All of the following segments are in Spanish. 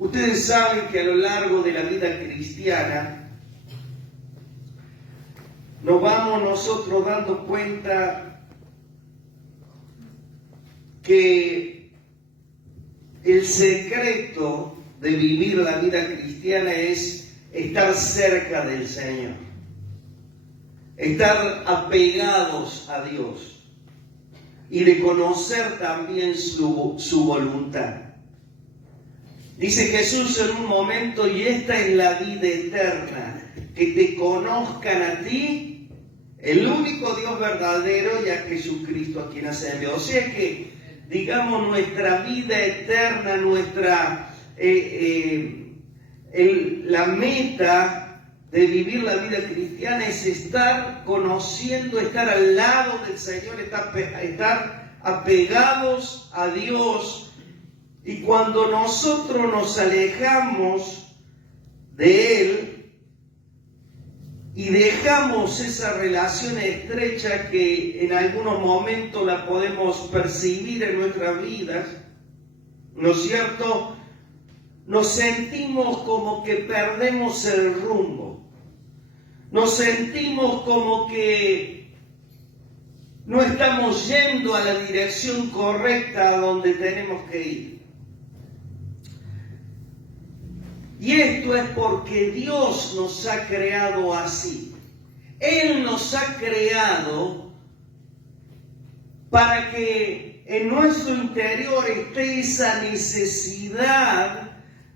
Ustedes saben que a lo largo de la vida cristiana nos vamos nosotros dando cuenta que el secreto de vivir la vida cristiana es estar cerca del Señor, estar apegados a Dios y de conocer también su voluntad. Dice Jesús en un momento, y esta es la vida eterna, que te conozcan a ti, el único Dios verdadero, y a Jesucristo a quien has enviado. O sea que, digamos, nuestra vida eterna, la meta de vivir la vida cristiana es estar conociendo, estar al lado del Señor, estar apegados a Dios. Y cuando nosotros nos alejamos de Él y dejamos esa relación estrecha que en algunos momentos la podemos percibir en nuestras vidas, ¿no es cierto? Nos sentimos como que perdemos el rumbo. Nos sentimos como que no estamos yendo a la dirección correcta a donde tenemos que ir. Y esto es porque Dios nos ha creado así. Él nos ha creado para que en nuestro interior esté esa necesidad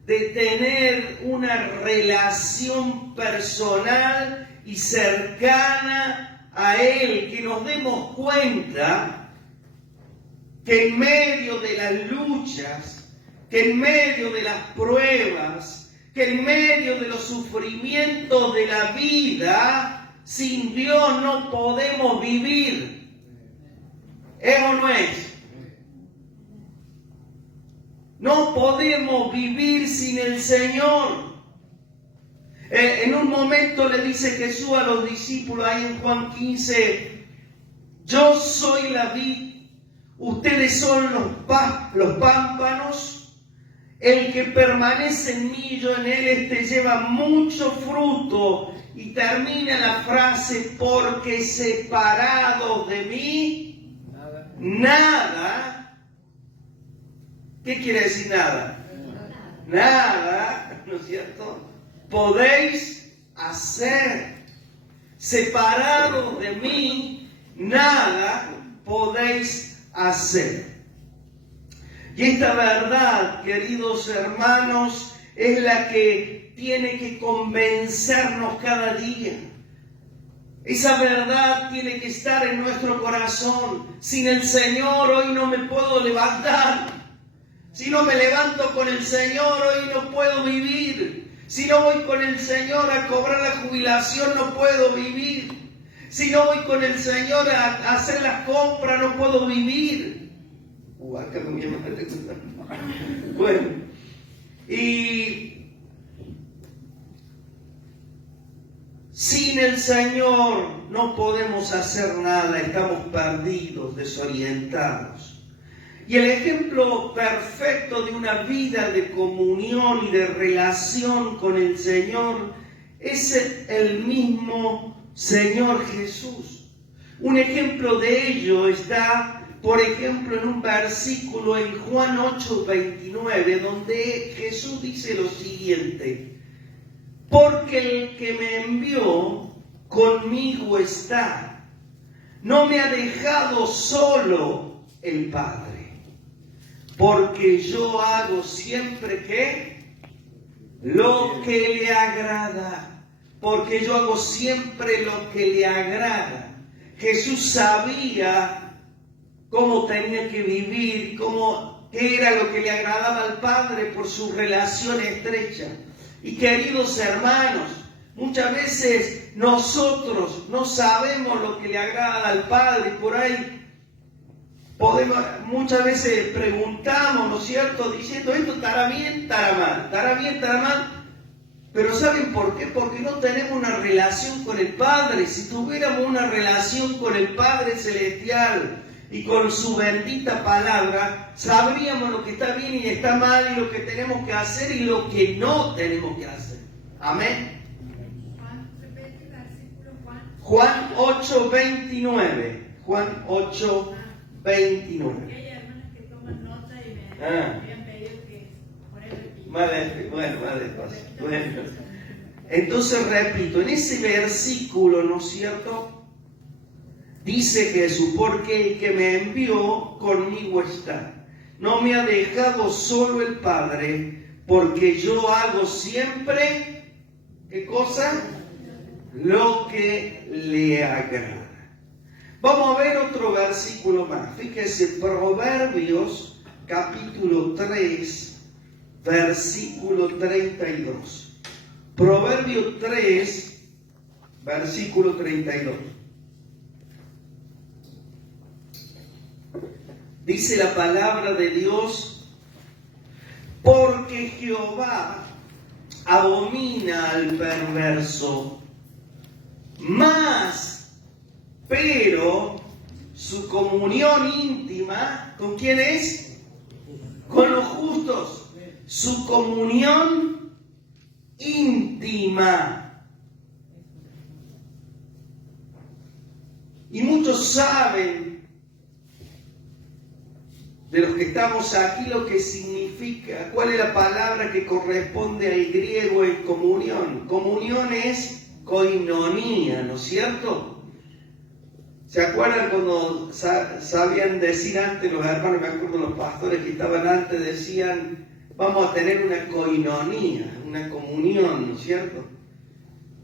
de tener una relación personal y cercana a Él, que nos demos cuenta que en medio de las luchas, que en medio de las pruebas, que en medio de los sufrimientos de la vida, sin Dios no podemos vivir. ¿Es o no es? No podemos vivir sin el Señor. En un momento le dice Jesús a los discípulos, ahí en Juan 15, yo soy la vid, ustedes son los pámpanos. El que permanece en mí y yo en él, lleva mucho fruto. Y termina la frase, porque separados de mí, nada. ¿Qué quiere decir nada? Nada, ¿no es cierto? Podéis hacer. Separados de mí, nada podéis hacer. Y esta verdad, queridos hermanos, es la que tiene que convencernos cada día. Esa verdad tiene que estar en nuestro corazón. Sin el Señor hoy no me puedo levantar. Si no me levanto con el Señor hoy no puedo vivir. Si no voy con el Señor a cobrar la jubilación no puedo vivir. Si no voy con el Señor a hacer las compras no puedo vivir. Acá me voy a meter. Bueno, y sin el Señor no podemos hacer nada, estamos perdidos, desorientados. Y el ejemplo perfecto de una vida de comunión y de relación con el Señor es el mismo Señor Jesús. Un ejemplo de ello está, por ejemplo, en un versículo en Juan 8:29, donde Jesús dice lo siguiente: porque el que me envió conmigo está, no me ha dejado solo el Padre, porque yo hago siempre ¿qué? Lo que le agrada, porque yo hago siempre lo que le agrada. Jesús sabía cómo tenía que vivir, qué era lo que le agradaba al Padre por su relación estrecha. Y queridos hermanos, muchas veces nosotros no sabemos lo que le agrada al Padre. Por ahí muchas veces preguntamos, ¿no es cierto?, diciendo esto estará bien, estará mal, estará bien, estará mal. Pero ¿saben por qué? Porque no tenemos una relación con el Padre. Si tuviéramos una relación con el Padre Celestial y con su bendita palabra sabríamos lo que está bien y está mal y lo que tenemos que hacer y lo que no tenemos que hacer. Amén. Juan 8:29. Juan 8:29. Hay hermanas que toman nota y me habían pedido que ponerle Más despacio. Bueno. Entonces repito, en ese versículo, ¿no es cierto? Dice Jesús, porque el que me envió conmigo está. No me ha dejado solo el Padre, porque yo hago siempre, ¿qué cosa? Lo que le agrada. Vamos a ver otro versículo más. Fíjese, Proverbios capítulo 3, versículo 32. Proverbios 3, versículo 32. Dice la palabra de Dios, porque Jehová abomina al perverso, pero su comunión íntima, ¿con quién es? Con los justos. Su comunión íntima. Y muchos saben, de los que estamos aquí, lo que significa, cuál es la palabra que corresponde al griego en comunión. Comunión es koinonía, ¿no es cierto? ¿Se acuerdan cuando sabían decir antes los hermanos, me acuerdo los pastores que estaban antes, decían, vamos a tener una koinonía, una comunión, ¿no es cierto?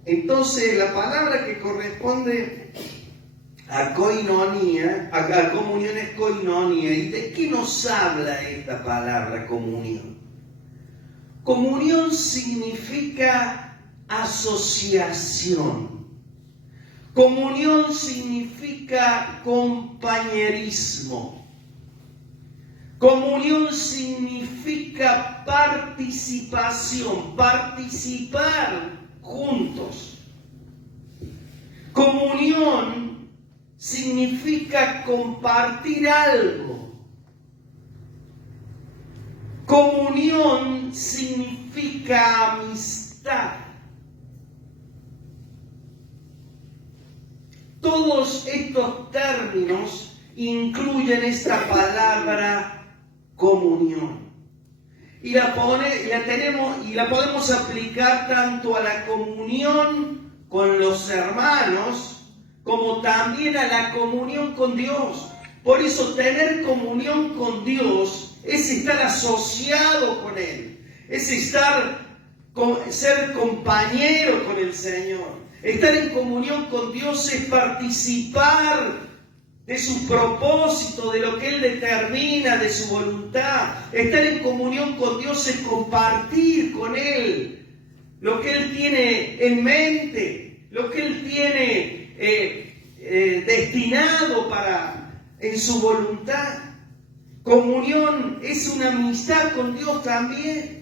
Entonces la palabra que corresponde a koinonía, a comunión es koinonía. ¿Y de qué nos habla esta palabra comunión? Comunión significa asociación. Comunión significa compañerismo. Comunión significa participación, participar juntos. Comunión significa compartir algo. Comunión significa amistad. Todos estos términos incluyen esta palabra comunión. Y la podemos aplicar tanto a la comunión con los hermanos, como también a la comunión con Dios. Por eso tener comunión con Dios es estar asociado con Él, es ser compañero con el Señor. Estar en comunión con Dios es participar de su propósito, de lo que Él determina, de su voluntad. Estar en comunión con Dios es compartir con Él lo que Él tiene en mente, lo que Él tiene destinado en su voluntad. Comunión es una amistad con Dios también.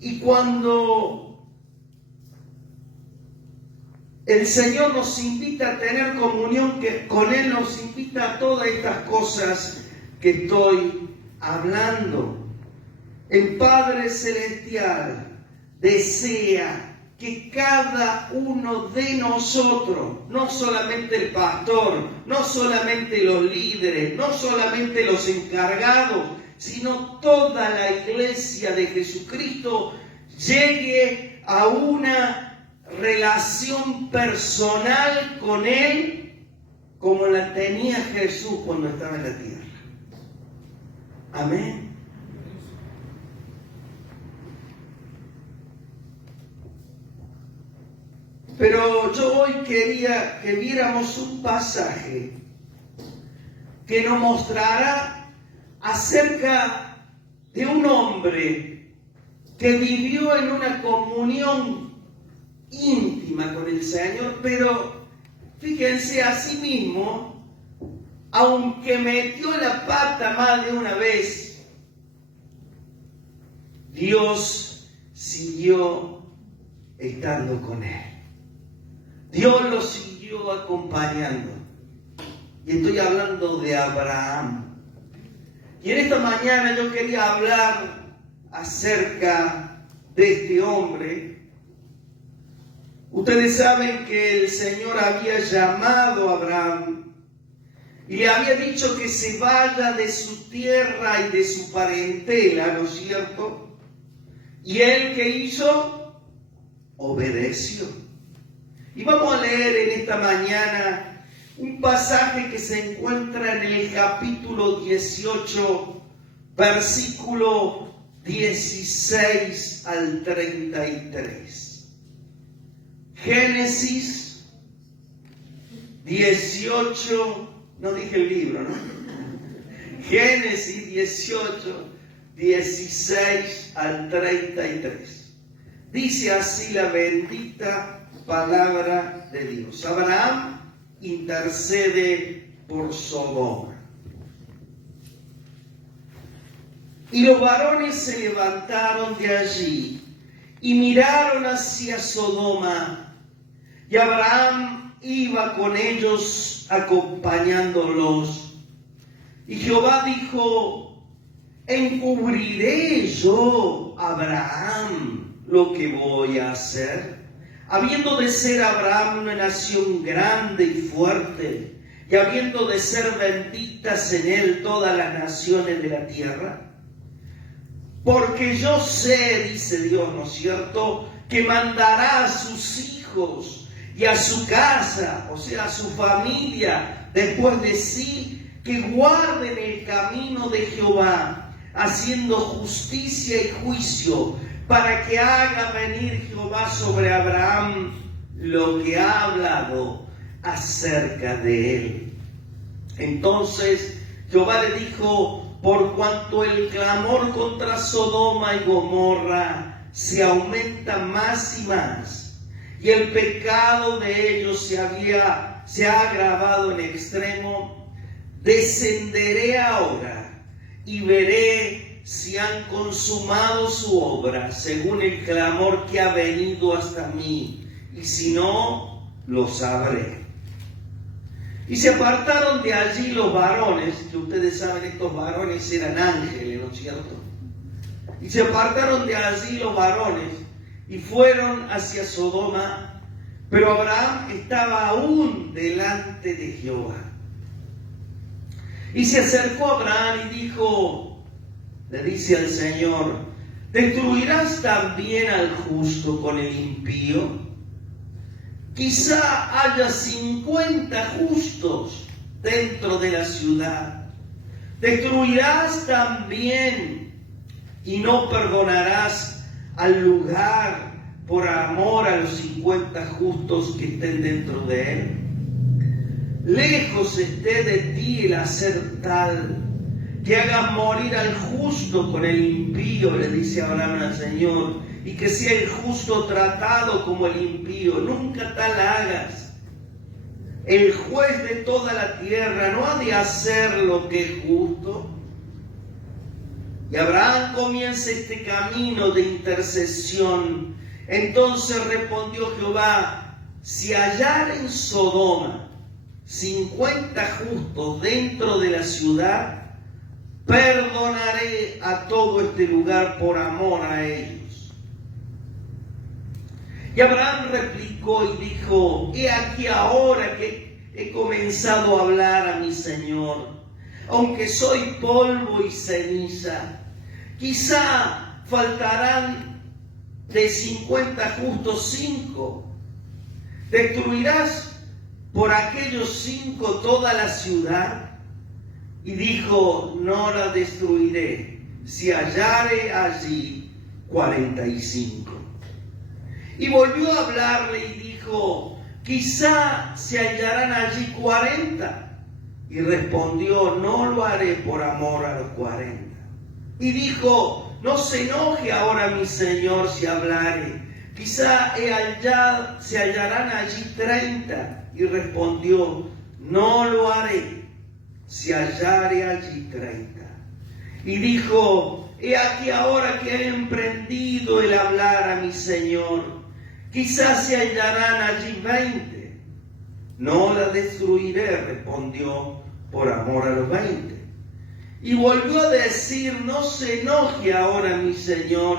Y cuando el Señor nos invita a tener comunión con Él, nos invita a todas estas cosas que estoy hablando. El Padre Celestial desea que cada uno de nosotros, no solamente el pastor, no solamente los líderes, no solamente los encargados, sino toda la iglesia de Jesucristo llegue a una relación personal con Él como la tenía Jesús cuando estaba en la tierra. Amén. Pero yo hoy quería que viéramos un pasaje que nos mostrará acerca de un hombre que vivió en una comunión íntima con el Señor, pero fíjense, a sí mismo, aunque metió la pata más de una vez, Dios siguió estando con él. Dios lo siguió acompañando. Y estoy hablando de Abraham. Y en esta mañana yo quería hablar acerca de este hombre. Ustedes saben que el Señor había llamado a Abraham y le había dicho que se vaya de su tierra y de su parentela, ¿no es cierto? Y él, ¿qué hizo? Obedeció. Y vamos a leer en esta mañana un pasaje que se encuentra en el capítulo 18, versículo 16 al 33. Génesis 18, no dije el libro, ¿no? Génesis 18, 16 al 33. Dice así la bendita palabra de Dios. Abraham intercede por Sodoma. Y los varones se levantaron de allí y miraron hacia Sodoma, y Abraham iba con ellos acompañándolos. Y Jehová dijo: ¿encubriré yo, Abraham, lo que voy a hacer? Habiendo de ser Abraham una nación grande y fuerte, y habiendo de ser benditas en él todas las naciones de la tierra. Porque yo sé, dice Dios, ¿no es cierto?, que mandará a sus hijos y a su casa, o sea, a su familia, después de sí, que guarden el camino de Jehová, haciendo justicia y juicio, para que haga venir Jehová sobre Abraham lo que ha hablado acerca de él. Entonces Jehová le dijo: por cuanto el clamor contra Sodoma y Gomorra se aumenta más y más, y el pecado de ellos se ha agravado en extremo, descenderé ahora y veré si han consumado su obra según el clamor que ha venido hasta mí, y si no, lo sabré. Y se apartaron de allí los varones, que ustedes saben, estos varones eran ángeles, ¿no es cierto? Y se apartaron de allí los varones y fueron hacia Sodoma, pero Abraham estaba aún delante de Jehová. Y se acercó a Abraham y dijo, le dice al Señor: ¿destruirás también al justo con el impío? Quizá haya 50 justos dentro de la ciudad. ¿Destruirás también y no perdonarás al lugar por amor a los 50 justos que estén dentro de él? Lejos esté de ti el hacer tal, que hagas morir al justo con el impío, le dice Abraham al Señor, y que sea el justo tratado como el impío. Nunca tal hagas. El juez de toda la tierra no ha de hacer lo que es justo. Y Abraham comienza este camino de intercesión. Entonces respondió Jehová: si hallar en Sodoma 50 justos dentro de la ciudad, perdonaré a todo este lugar por amor a ellos. Y Abraham replicó y dijo: he aquí ahora que he comenzado a hablar a mi Señor, aunque soy polvo y ceniza, quizá faltarán de 50 justos 5. ¿Destruirás por aquellos 5 toda la ciudad? Y dijo: no la destruiré, si hallare allí 45. Y volvió a hablarle y dijo: quizá se hallarán allí 40. Y respondió: no lo haré por amor a los 40. Y dijo: no se enoje ahora mi Señor si hablare, quizá se hallarán allí 30. Y respondió: no lo haré si hallare allí 30. Y dijo: he aquí ahora que he emprendido el hablar a mi Señor, quizás se hallarán allí 20. No la destruiré, respondió, por amor a los 20. Y volvió a decir, no se enoje ahora mi señor,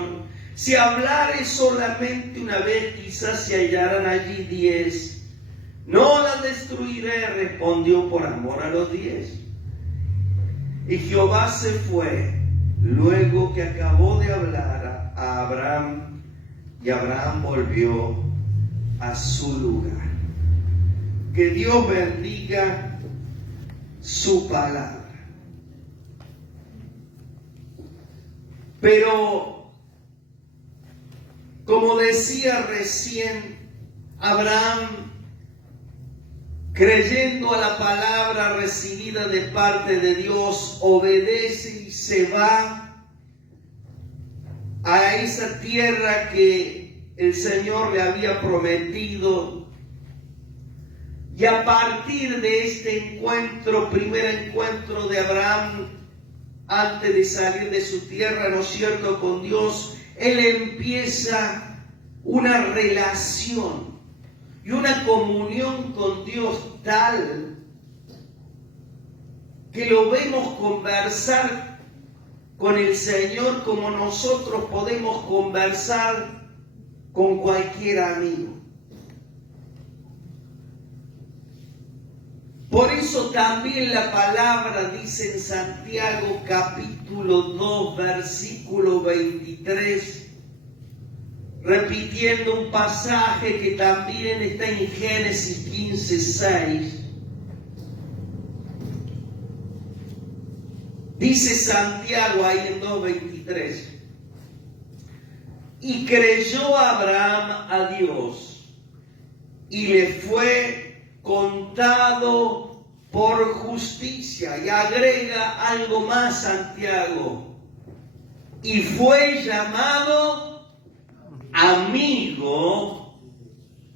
si hablare solamente una vez, quizás se hallarán allí 10. No la destruiré, respondió, por amor a los 10. Y Jehová se fue, luego que acabó de hablar a Abraham, y Abraham volvió a su lugar. Que Dios bendiga su palabra. Pero, como decía recién, Abraham, creyendo a la palabra recibida de parte de Dios, obedece y se va a esa tierra que el Señor le había prometido. Y a partir de este encuentro, primer encuentro de Abraham, antes de salir de su tierra, ¿no es cierto?, con Dios, él empieza una relación y una comunión con Dios tal que lo vemos conversar con el Señor como nosotros podemos conversar con cualquier amigo. Por eso también la palabra dice en Santiago capítulo 2 versículo 23, repitiendo un pasaje que también está en Génesis 15:6. Dice Santiago ahí en 2:23, y creyó Abraham a Dios y le fue contado por justicia. Y agrega algo más Santiago, y fue llamado amigo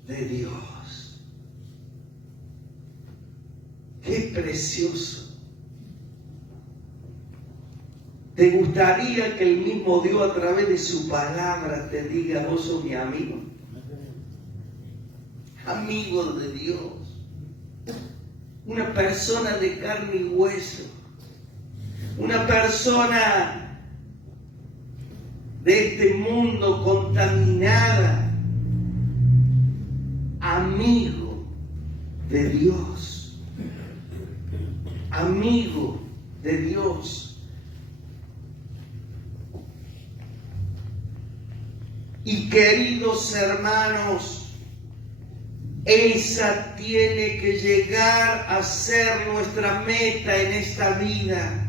de Dios. ¡Qué precioso! ¿Te gustaría que el mismo Dios a través de su palabra te diga, vos sos mi amigo? Amigo de Dios. Una persona de carne y hueso. Una persona de este mundo contaminada. Amigo de Dios. Amigo de Dios. Y queridos hermanos, esa tiene que llegar a ser nuestra meta en esta vida.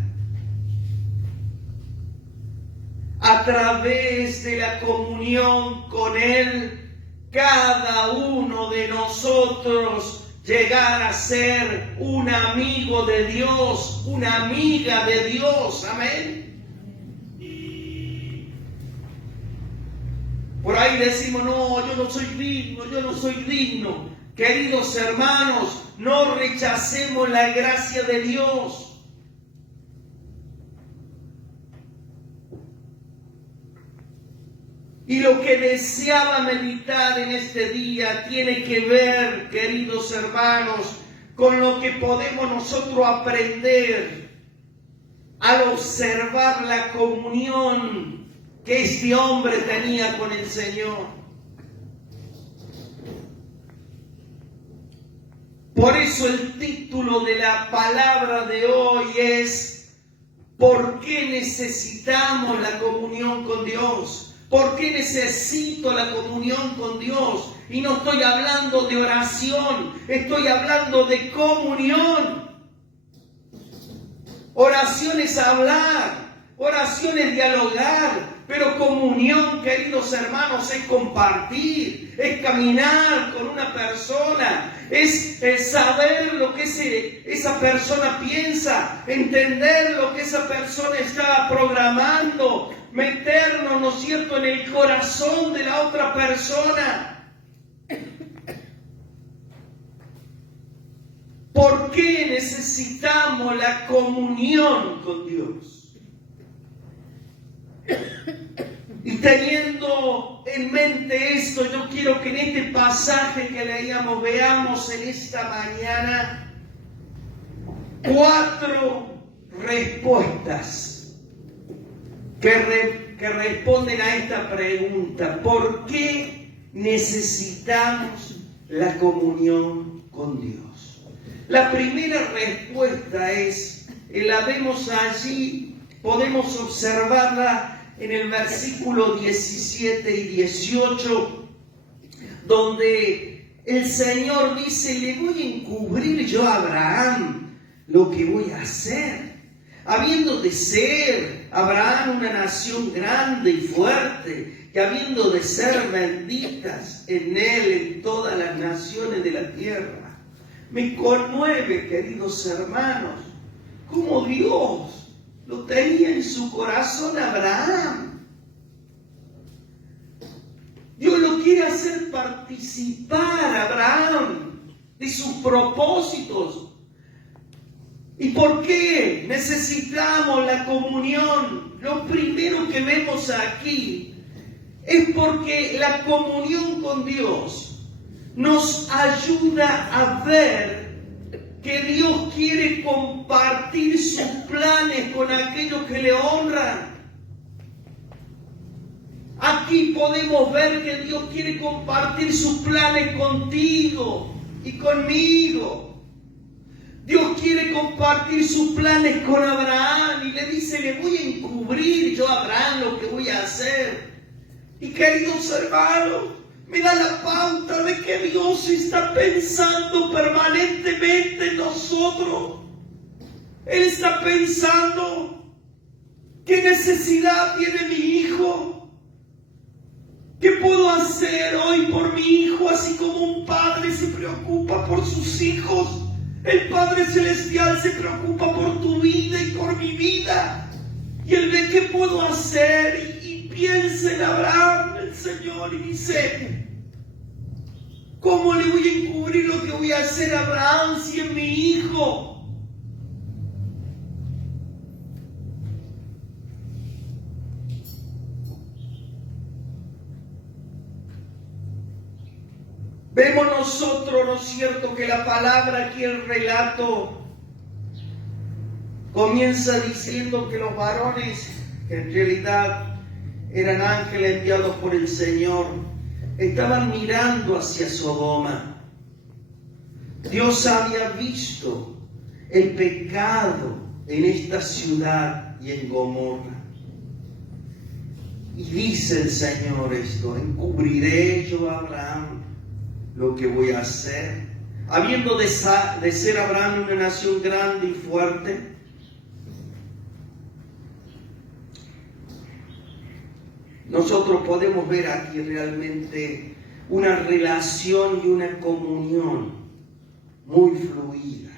A través de la comunión con Él, cada uno de nosotros llegar a ser un amigo de Dios, una amiga de Dios. Amén. Por ahí decimos, no, yo no soy digno, yo no soy digno. Queridos hermanos, no rechacemos la gracia de Dios. Y lo que deseaba meditar en este día tiene que ver, queridos hermanos, con lo que podemos nosotros aprender al observar la comunión que este hombre tenía con el Señor. Por eso el título de la palabra de hoy es ¿por qué necesitamos la comunión con Dios? ¿Por qué necesito la comunión con Dios? Y no estoy hablando de oración, estoy hablando de comunión. Oración es hablar, oración es dialogar, pero comunión, queridos hermanos, es compartir, es caminar con una persona, es saber lo que esa persona piensa, entender lo que esa persona está programando, meternos, ¿no es cierto?, en el corazón de la otra persona. ¿Por qué necesitamos la comunión con Dios? Y teniendo en mente esto, yo quiero que en este pasaje que leíamos veamos en esta mañana 4 respuestas que responden a esta pregunta. ¿Por qué necesitamos la comunión con Dios? La primera respuesta es, la vemos allí, podemos observarla en el versículo 17 y 18, donde el Señor dice: le voy a encubrir yo a Abraham lo que voy a hacer. Habiendo de ser Abraham una nación grande y fuerte, que habiendo de ser benditas en él en todas las naciones de la tierra. Me conmueve, queridos hermanos, cómo Dios lo tenía en su corazón Abraham. Dios lo quiere hacer participar a Abraham de sus propósitos. ¿Y por qué necesitamos la comunión? Lo primero que vemos aquí es porque la comunión con Dios nos ayuda a ver que Dios quiere compartir sus planes con aquellos que le honran. Aquí podemos ver que Dios quiere compartir sus planes contigo y conmigo. Dios quiere compartir sus planes con Abraham y le dice: le voy a encubrir yo a Abraham lo que voy a hacer. Y queridos hermanos, me da la pauta de que Dios está pensando permanentemente en nosotros. Él está pensando: ¿qué necesidad tiene mi hijo? ¿Qué puedo hacer hoy por mi hijo? Así como un padre se preocupa por sus hijos, el Padre Celestial se preocupa por tu vida y por mi vida. Y Él ve qué puedo hacer y piensa en Abraham, el Señor, y dice: ¿cómo le voy a encubrir lo que voy a hacer a Abraham si es mi hijo? Vemos nosotros, ¿no es cierto?, que la palabra aquí, el relato, comienza diciendo que los varones, que en realidad eran ángeles enviados por el Señor, estaban mirando hacia Sodoma. Dios había visto el pecado en esta ciudad y en Gomorra. Y dice el Señor esto: encubriré yo a Abraham lo que voy a hacer. Habiendo de ser Abraham una nación grande y fuerte, nosotros podemos ver aquí realmente una relación y una comunión muy fluida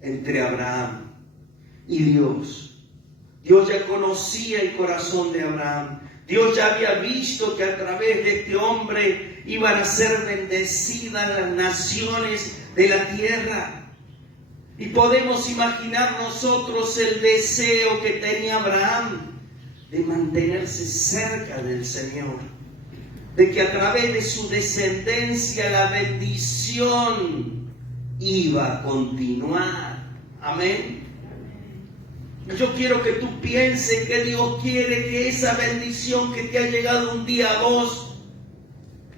entre Abraham y Dios. Dios ya conocía el corazón de Abraham. Dios ya había visto que a través de este hombre iban a ser bendecidas las naciones de la tierra. Y podemos imaginar nosotros el deseo que tenía Abraham de mantenerse cerca del Señor, de que a través de su descendencia la bendición iba a continuar. Amén. Yo quiero que tú pienses que Dios quiere que esa bendición que te ha llegado un día a vos,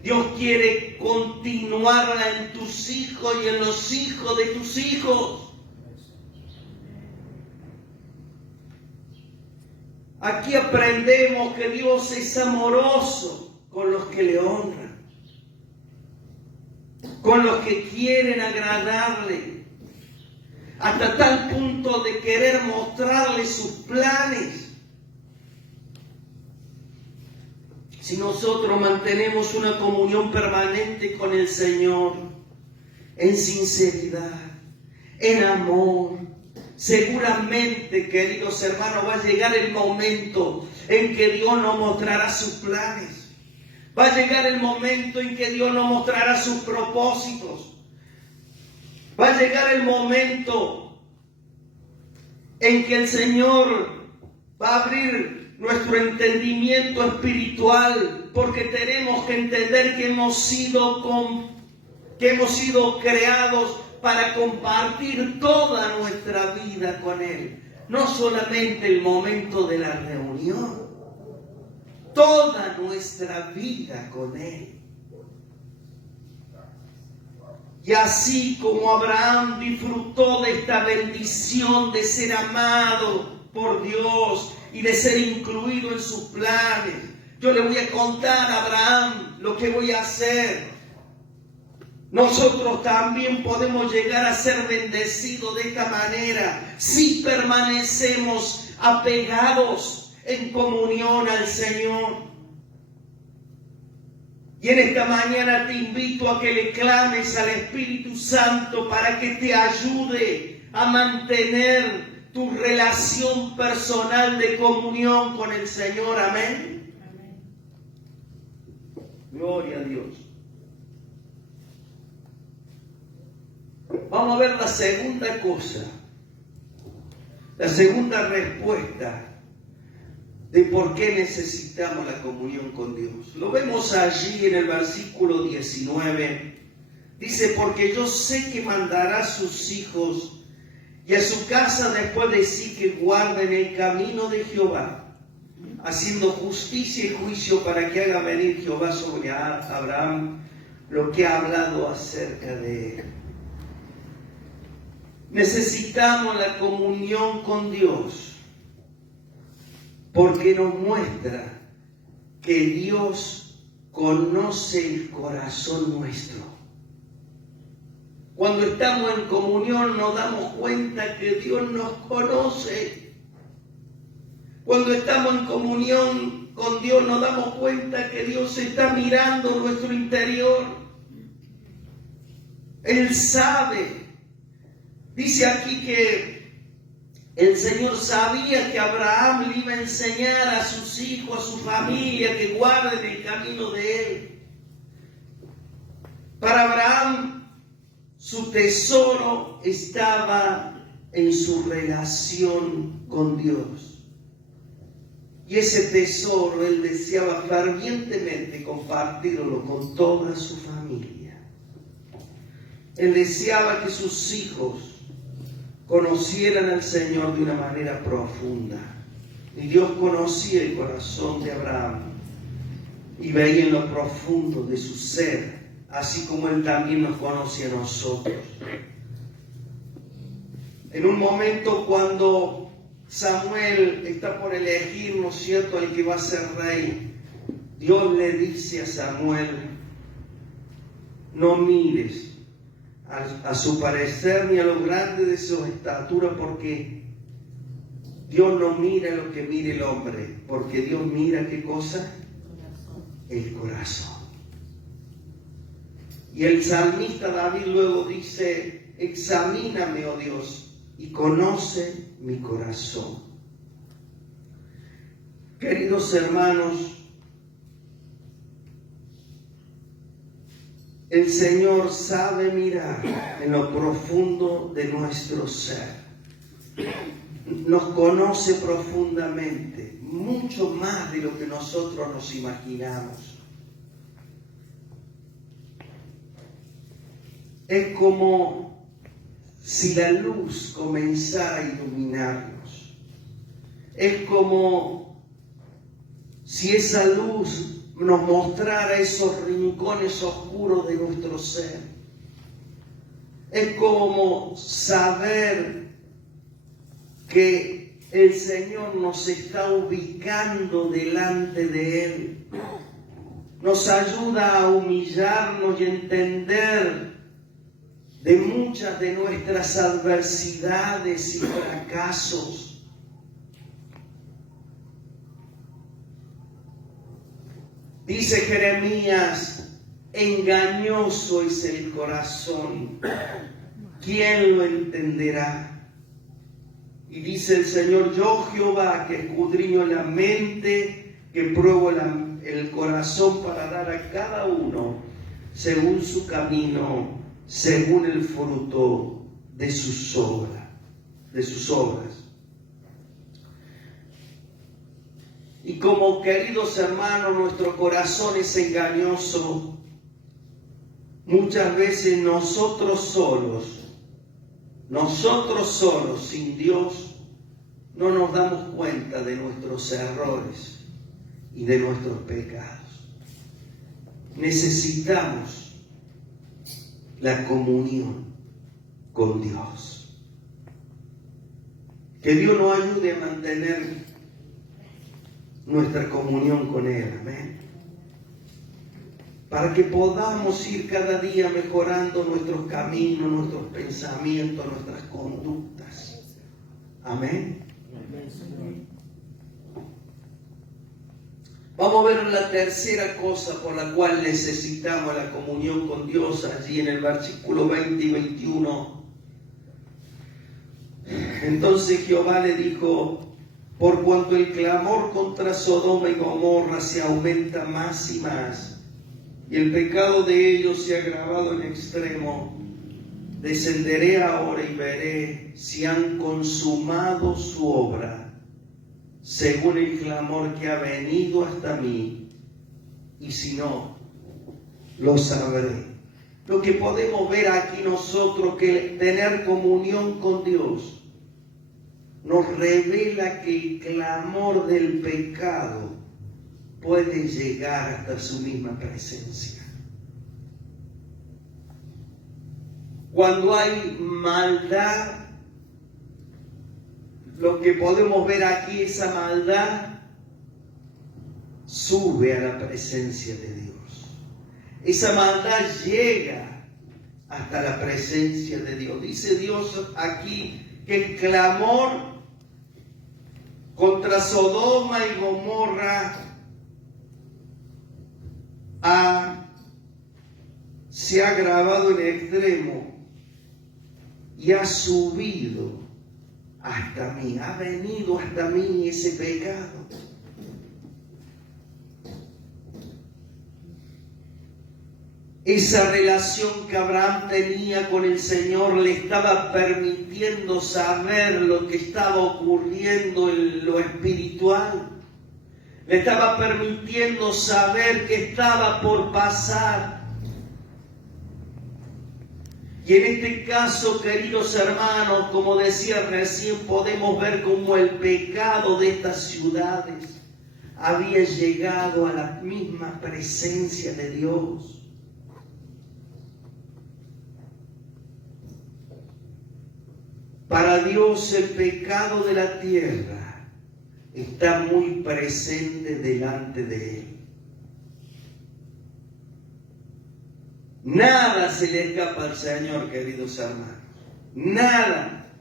Dios quiere continuarla en tus hijos y en los hijos de tus hijos. Aquí aprendemos que Dios es amoroso con los que le honran, con los que quieren agradarle, hasta tal punto de querer mostrarle sus planes. Si nosotros mantenemos una comunión permanente con el Señor, en sinceridad, en amor, seguramente, queridos hermanos, va a llegar el momento en que Dios nos mostrará sus planes. Va a llegar el momento en que Dios nos mostrará sus propósitos. Va a llegar el momento en que el Señor va a abrir nuestro entendimiento espiritual, porque tenemos que entender que hemos sido creados para compartir toda nuestra vida con Él. No solamente el momento de la reunión, toda nuestra vida con Él. Y así como Abraham disfrutó de esta bendición de ser amado por Dios y de ser incluido en sus planes, yo le voy a contar a Abraham lo que voy a hacer. Nosotros también podemos llegar a ser bendecidos de esta manera si permanecemos apegados en comunión al Señor. Y en esta mañana te invito a que le clames al Espíritu Santo para que te ayude a mantener tu relación personal de comunión con el Señor. Amén. Amén. Gloria a Dios. Vamos a ver la segunda cosa, la segunda respuesta de por qué necesitamos la comunión con Dios. Lo vemos allí en el versículo 19. Dice, porque yo sé que mandará a sus hijos y a su casa después de sí que guarden el camino de Jehová, haciendo justicia y juicio para que haga venir Jehová sobre Abraham lo que ha hablado acerca de él. Necesitamos la comunión con Dios porque nos muestra que Dios conoce el corazón nuestro. Cuando estamos en comunión nos damos cuenta que Dios nos conoce. Cuando estamos en comunión con Dios nos damos cuenta que Dios está mirando nuestro interior. Él sabe. Dice aquí que el Señor sabía que Abraham le iba a enseñar a sus hijos, a su familia, que guarden el camino de Él. Para Abraham, su tesoro estaba en su relación con Dios. Y ese tesoro él deseaba fervientemente compartirlo con toda su familia. Él deseaba que sus hijos conocieran al Señor de una manera profunda. Y Dios conocía el corazón de Abraham y veía en lo profundo de su ser, así como Él también nos conoce a nosotros. En un momento cuando Samuel está por elegir, ¿no es cierto?, al que va a ser rey, Dios le dice a Samuel, no mires a su parecer ni a lo grande de su estatura, porque Dios no mira lo que mira el hombre, porque Dios mira ¿qué cosa? El corazón. Y el salmista David luego dice, examíname, oh Dios, y conoce mi corazón. Queridos hermanos, el Señor sabe mirar en lo profundo de nuestro ser. Nos conoce profundamente, mucho más de lo que nosotros nos imaginamos. Es como si la luz comenzara a iluminarnos. Es como si esa luz nos mostrara esos rincones oscuros de nuestro ser. Es como saber que el Señor nos está ubicando delante de Él. Nos ayuda a humillarnos y entender de muchas de nuestras adversidades y fracasos. Dice Jeremías, engañoso es el corazón, ¿quién lo entenderá? Y dice el Señor, yo Jehová, que escudriño la mente, que pruebo el corazón para dar a cada uno según su camino, según el fruto de sus obras. Y como queridos hermanos, nuestro corazón es engañoso. Muchas veces nosotros solos, sin Dios, no nos damos cuenta de nuestros errores y de nuestros pecados. Necesitamos la comunión con Dios. Que Dios nos ayude a mantener nuestra comunión con Él, amén. Para que podamos ir cada día mejorando nuestros caminos, nuestros pensamientos, nuestras conductas. Amén. Vamos a ver la tercera cosa por la cual necesitamos la comunión con Dios, allí en el versículo 20 y 21. Entonces Jehová le dijo: por cuanto el clamor contra Sodoma y Gomorra se aumenta más y más, y el pecado de ellos se ha agravado en extremo, descenderé ahora y veré si han consumado su obra, según el clamor que ha venido hasta mí, y si no, lo sabré. Lo que podemos ver aquí nosotros, que tener comunión con Dios nos revela que el clamor del pecado puede llegar hasta su misma presencia. Cuando hay maldad, lo que podemos ver aquí, esa maldad sube a la presencia de Dios. Esa maldad llega hasta la presencia de Dios. Dice Dios aquí que el clamor contra Sodoma y Gomorra se ha agravado en extremo y ha subido hasta mí, ha venido hasta mí ese pecado. Esa relación que Abraham tenía con el Señor le estaba permitiendo saber lo que estaba ocurriendo en lo espiritual. Le estaba permitiendo saber que estaba por pasar. Y en este caso, queridos hermanos, como decía recién, podemos ver cómo el pecado de estas ciudades había llegado a la misma presencia de Dios. Para Dios el pecado de la tierra está muy presente delante de Él. Nada se le escapa al Señor, queridos hermanos. Nada.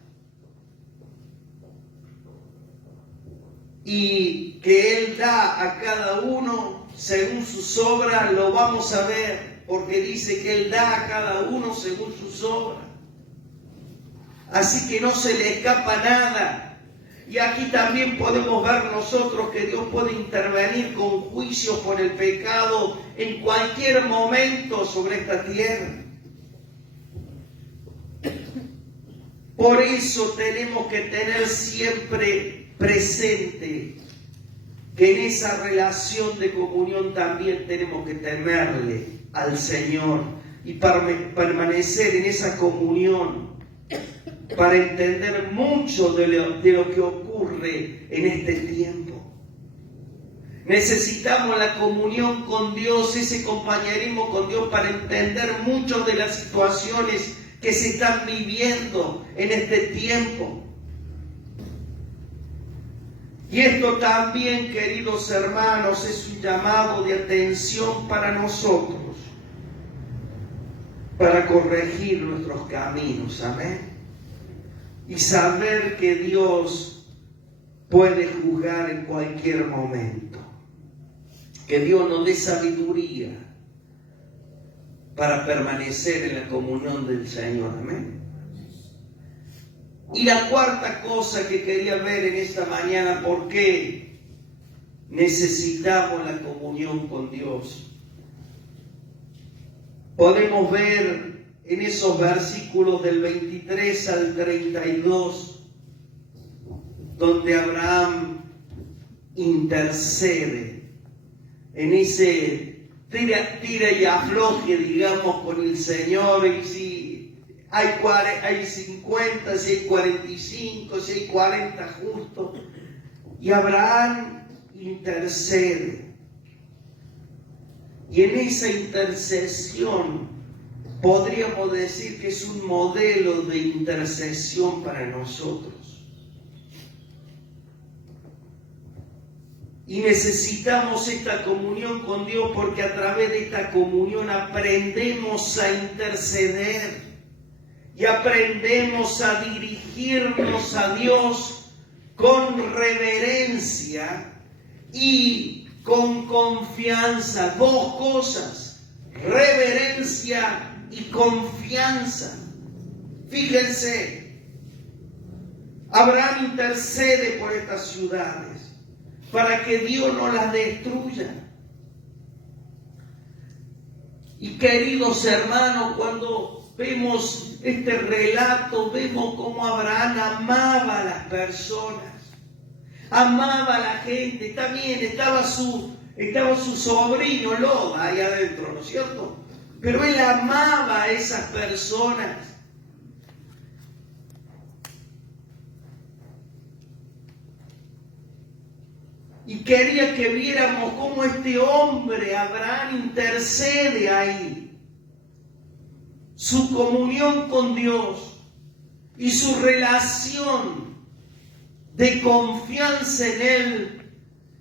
Y que Él da a cada uno según sus obras, lo vamos a ver, porque dice que Él da a cada uno según sus obras. Así que no se le escapa nada. Y aquí también podemos ver nosotros que Dios puede intervenir con juicio por el pecado en cualquier momento sobre esta tierra. Por eso tenemos que tener siempre presente que en esa relación de comunión también tenemos que temerle al Señor y permanecer en esa comunión para entender mucho de lo que ocurre en este tiempo. Necesitamos la comunión con Dios, ese compañerismo con Dios, para entender muchas de las situaciones que se están viviendo en este tiempo. Y esto también, queridos hermanos, es un llamado de atención para nosotros, para corregir nuestros caminos, amén. Y saber que Dios puede juzgar en cualquier momento. Que Dios nos dé sabiduría para permanecer en la comunión del Señor. Amén. Y la cuarta cosa que quería ver en esta mañana, ¿por qué necesitamos la comunión con Dios? Podemos ver en esos versículos del 23 al 32, donde Abraham intercede en ese tira y afloje, digamos, con el Señor, y si hay 50, si hay 45, si hay 40 justos, y Abraham intercede. Y en esa intercesión podríamos decir que es un modelo de intercesión para nosotros. Y necesitamos esta comunión con Dios porque a través de esta comunión aprendemos a interceder y aprendemos a dirigirnos a Dios con reverencia y con confianza. Dos cosas, reverencia y confianza. Fíjense, Abraham intercede por estas ciudades para que Dios no las destruya. Y queridos hermanos, cuando vemos este relato, vemos cómo Abraham amaba a las personas, amaba a la gente. También estaba su sobrino Lot ahí adentro, ¿no es cierto? Pero él amaba a esas personas. Y quería que viéramos cómo este hombre, Abraham, intercede ahí. Su comunión con Dios y su relación de confianza en Él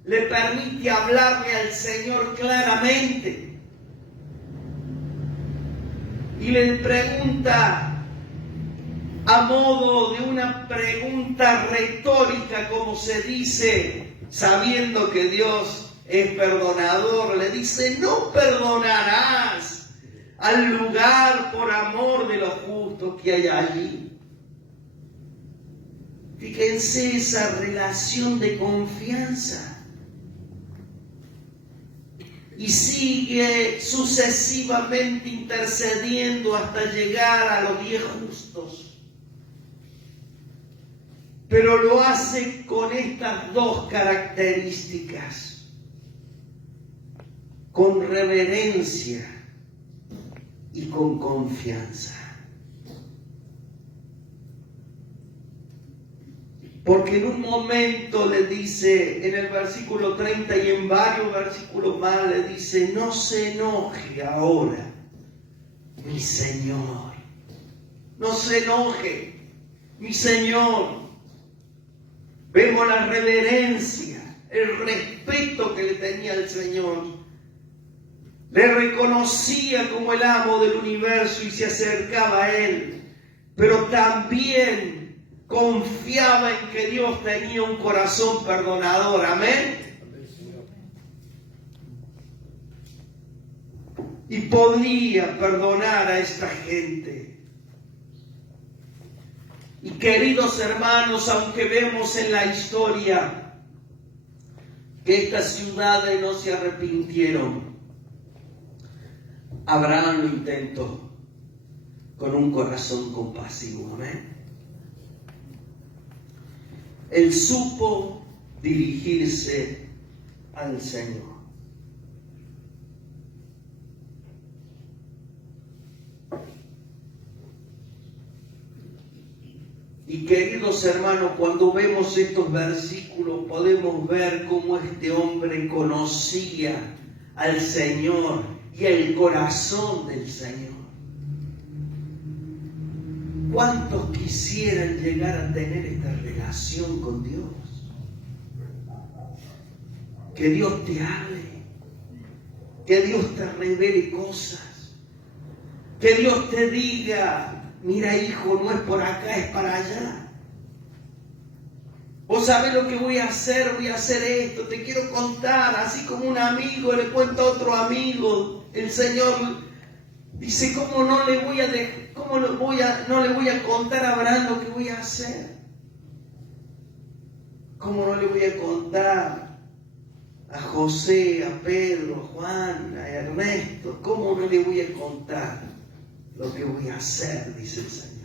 le permite hablarle al Señor claramente. Y le pregunta a modo de una pregunta retórica, como se dice, sabiendo que Dios es perdonador, le dice: ¿no perdonarás al lugar por amor de los justos que hay allí? Fíjense esa relación de confianza. Y sigue sucesivamente intercediendo hasta llegar a los 10 justos. Pero lo hace con estas dos características: con reverencia y con confianza. Porque en un momento le dice, en el versículo 30 y en varios versículos más, le dice: no se enoje ahora mi Señor. No se enoje mi Señor. Vemos la reverencia, el respeto que le tenía al Señor. Le reconocía como el amo del universo y se acercaba a Él. Pero también confiaba en que Dios tenía un corazón perdonador. Amén. Y podía perdonar a esta gente. Y queridos hermanos, aunque vemos en la historia que estas ciudades no se arrepintieron, Abraham lo intentó con un corazón compasivo. ¿Amén? Él supo dirigirse al Señor. Y queridos hermanos, cuando vemos estos versículos podemos ver cómo este hombre conocía al Señor y el corazón del Señor. ¿Cuántos quisieran llegar a tener esta relación con Dios? Que Dios te hable, que Dios te revele cosas, que Dios te diga: mira, hijo, no es por acá, es para allá. Vos sabés lo que voy a hacer esto, te quiero contar, así como un amigo le cuenta a otro amigo. El Señor dice: ¿cómo no le voy a contar a Abraham lo que voy a hacer? ¿Cómo no le voy a contar a José, a Pedro, a Juan, a Ernesto? ¿Cómo no le voy a contar lo que voy a hacer? Dice el Señor.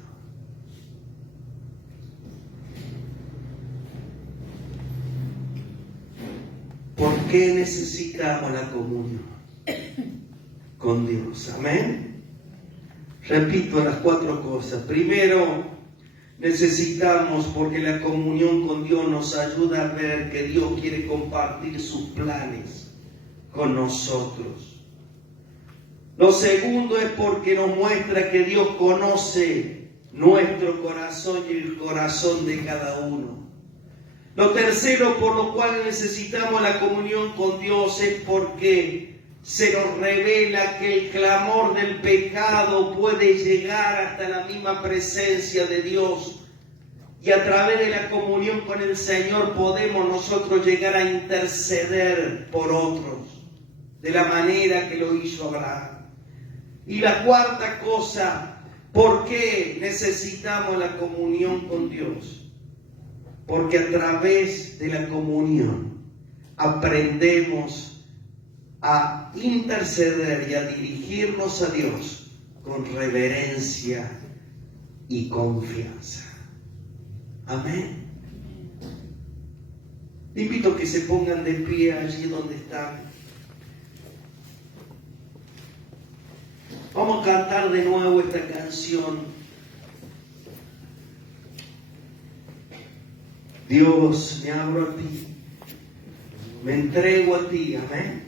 ¿Por qué necesitamos la comunión con Dios? Amén. Repito las 4 cosas. Primero, necesitamos porque la comunión con Dios nos ayuda a ver que Dios quiere compartir sus planes con nosotros. Lo segundo es porque nos muestra que Dios conoce nuestro corazón y el corazón de cada uno. Lo tercero por lo cual necesitamos la comunión con Dios es porque se nos revela que el clamor del pecado puede llegar hasta la misma presencia de Dios. Y a través de la comunión con el Señor podemos nosotros llegar a interceder por otros, de la manera que lo hizo Abraham. Y la cuarta cosa, ¿por qué necesitamos la comunión con Dios? Porque a través de la comunión aprendemos a interceder y a dirigirnos a Dios con reverencia y confianza. Amén. Invito a que se pongan de pie allí donde están. Vamos a cantar de nuevo esta canción. Dios, me abro a ti, me entrego a ti, amén.